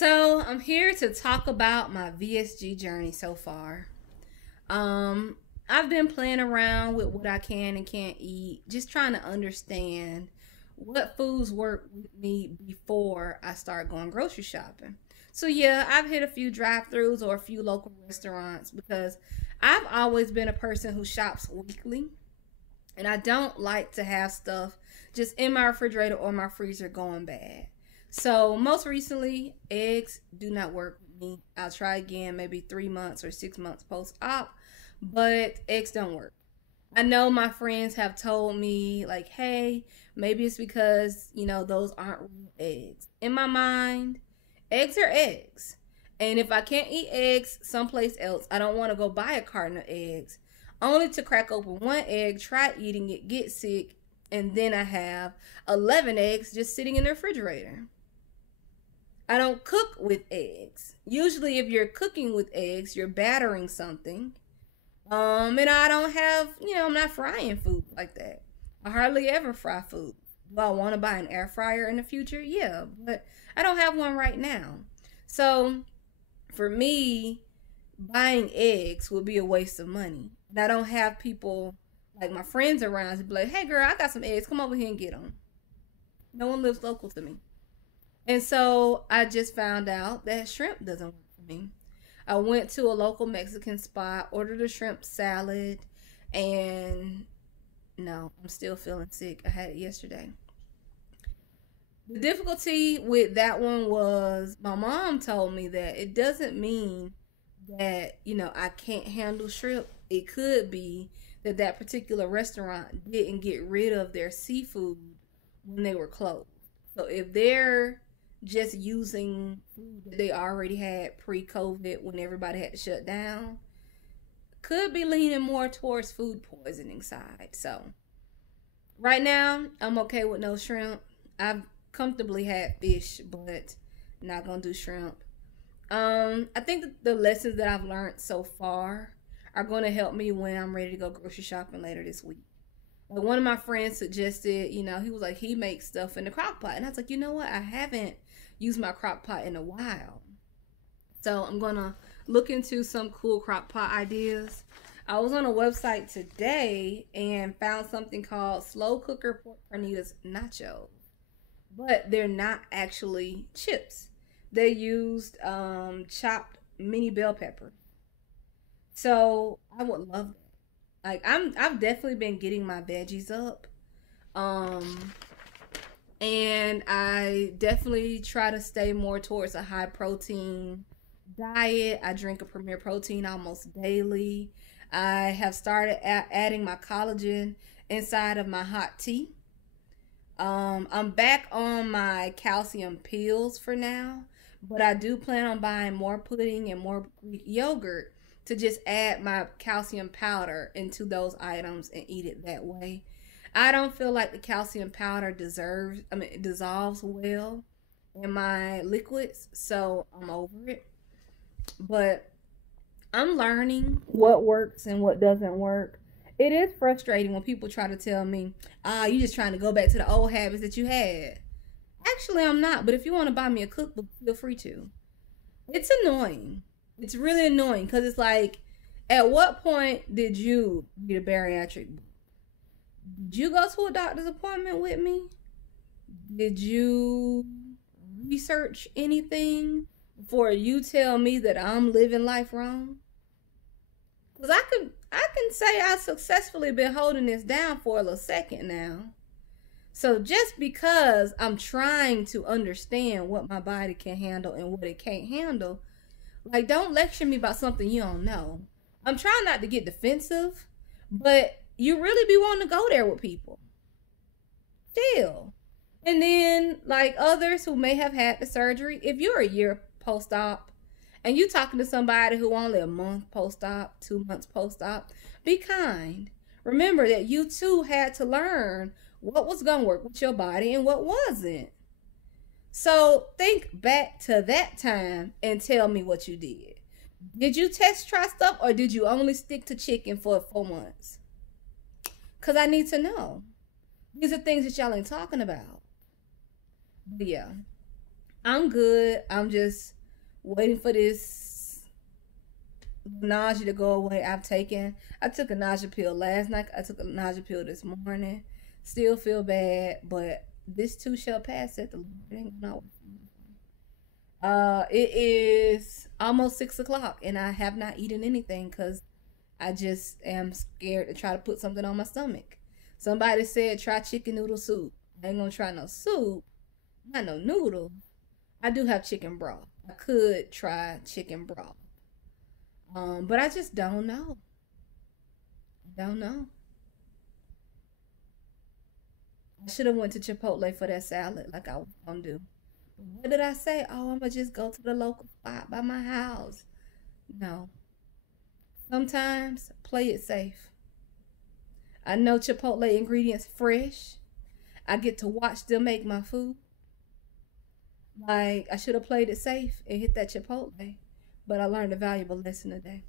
So I'm here to talk about my VSG journey so far. I've been playing around with what I can and can't eat, just trying to understand what foods work with me before I start going grocery shopping. So yeah, I've hit a few drive-throughs or a few local restaurants because I've always been a person who shops weekly, and I don't like to have stuff just in my refrigerator or my freezer going bad. So most recently, eggs do not work with me. I'll try again maybe 3 months or 6 months post op, but eggs don't work. I know my friends have told me like, hey, maybe it's because those aren't real eggs. In my mind, eggs are eggs. And if I can't eat eggs someplace else, I don't want to go buy a carton of eggs only to crack open one egg, try eating it, get sick, and then I have 11 eggs just sitting in the refrigerator. I don't cook with eggs. Usually, if you're cooking with eggs, you're battering something. And I don't have, I'm not frying food like that. I hardly ever fry food. Do I want to buy an air fryer in the future? Yeah, but I don't have one right now. So, for me, buying eggs would be a waste of money. And I don't have people like my friends around to be like, hey girl, I got some eggs. Come over here and get them. No one lives local to me. And so I just found out that shrimp doesn't work for me. I went to a local Mexican spot, ordered a shrimp salad, and no, I'm still feeling sick. I had it yesterday. The difficulty with that one was my mom told me that it doesn't mean that, I can't handle shrimp. It could be that that particular restaurant didn't get rid of their seafood when they were closed. So if they're just using food that they already had pre-COVID when everybody had to shut down, could be leaning more towards food poisoning side. So right now, I'm okay with no shrimp. I've comfortably had fish, but not gonna do shrimp. I think that the lessons that I've learned so far are going to help me when I'm ready to go grocery shopping later this week. Like one of my friends suggested, he was like, he makes stuff in the crock pot. And I was like, you know what? I haven't used my crock pot in a while. So I'm going to look into some cool crock pot ideas. I was on a website today and found something called Slow Cooker Pork Carnitas Nachos. But they're not actually chips. They used chopped mini bell peppers. So I would love that. Like I've definitely been getting my veggies up. And I definitely try to stay more towards a high protein diet. I drink a Premier Protein almost daily. I have started adding my collagen inside of my hot tea. I'm back on my calcium pills for now, but I do plan on buying more pudding and more Greek yogurt to just add my calcium powder into those items and eat it that way. I don't feel like the calcium powder dissolves well in my liquids, so I'm over it. But I'm learning what works and what doesn't work. It is frustrating when people try to tell me, you're just trying to go back to the old habits that you had. Actually, I'm not, but if you want to buy me a cookbook, feel free to. It's annoying. It's really annoying because it's like, at what point did you get a bariatric book? Did you go to a doctor's appointment with me? Did you research anything before you tell me that I'm living life wrong? Because I can say I've successfully been holding this down for a little second now. So just because I'm trying to understand what my body can handle and what it can't handle, like, don't lecture me about something you don't know. I'm trying not to get defensive, but you really be wanting to go there with people. Still. And then, like others who may have had the surgery, if you're a year post-op and you talking to somebody who only a month post-op, 2 months post-op, be kind. Remember that you too had to learn what was going to work with your body and what wasn't. So think back to that time and tell me what you did. Did you try stuff, or did you only stick to chicken for 4 months? Because I need to know. These are things that y'all ain't talking about. But yeah, I'm good. I'm just waiting for this nausea to go away. I took a nausea pill last night. I took a nausea pill this morning. Still feel bad, but this too shall pass at the Lord. It ain't gonna. It is almost 6 o'clock, and I have not eaten anything because I just am scared to try to put something on my stomach. Somebody said try chicken noodle soup. I ain't gonna try no soup, not no noodle. I do have chicken broth. I could try chicken broth. But I just don't know. Don't know. I should have went to Chipotle for that salad like I was gonna do. What did I say? Oh, I'm gonna just go to the local spot by my house. No. Sometimes play it safe. I know Chipotle ingredients fresh. I get to watch them make my food. Like I should have played it safe and hit that Chipotle. But I learned a valuable lesson today.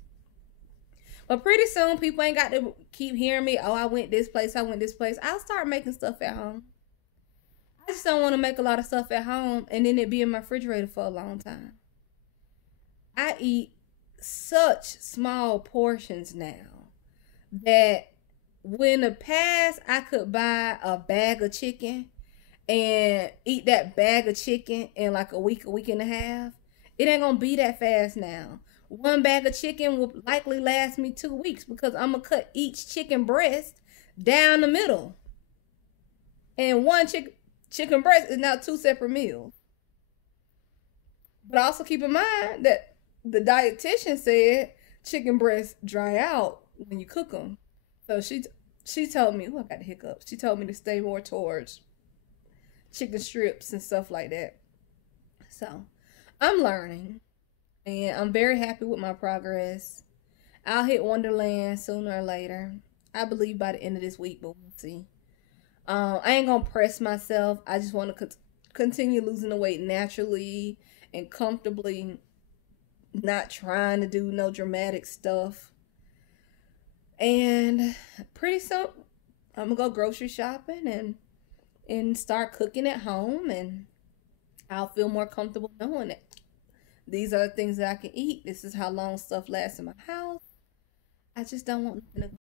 But pretty soon people ain't got to keep hearing me. Oh, I went this place, I went this place. I'll start making stuff at home. I just don't want to make a lot of stuff at home and then it be in my refrigerator for a long time. I eat such small portions now that when the past I could buy a bag of chicken and eat that bag of chicken in like a week and a half, it ain't gonna be that fast now. One bag of chicken will likely last me 2 weeks because I'm gonna cut each chicken breast down the middle. And one chicken breast is now two separate meals. But also keep in mind that the dietitian said chicken breasts dry out when you cook them. So she told me, oh, I got the hiccups. She told me to stay more towards chicken strips and stuff like that. So I'm learning and I'm very happy with my progress. I'll hit Wonderland sooner or later. I believe by the end of this week, but we'll see. I ain't gonna press myself. I just want to continue losing the weight naturally and comfortably, not trying to do no dramatic stuff. And pretty soon, I'm gonna go grocery shopping and start cooking at home, and I'll feel more comfortable knowing it. These are the things that I can eat. This is how long stuff lasts in my house. I just don't want nothing to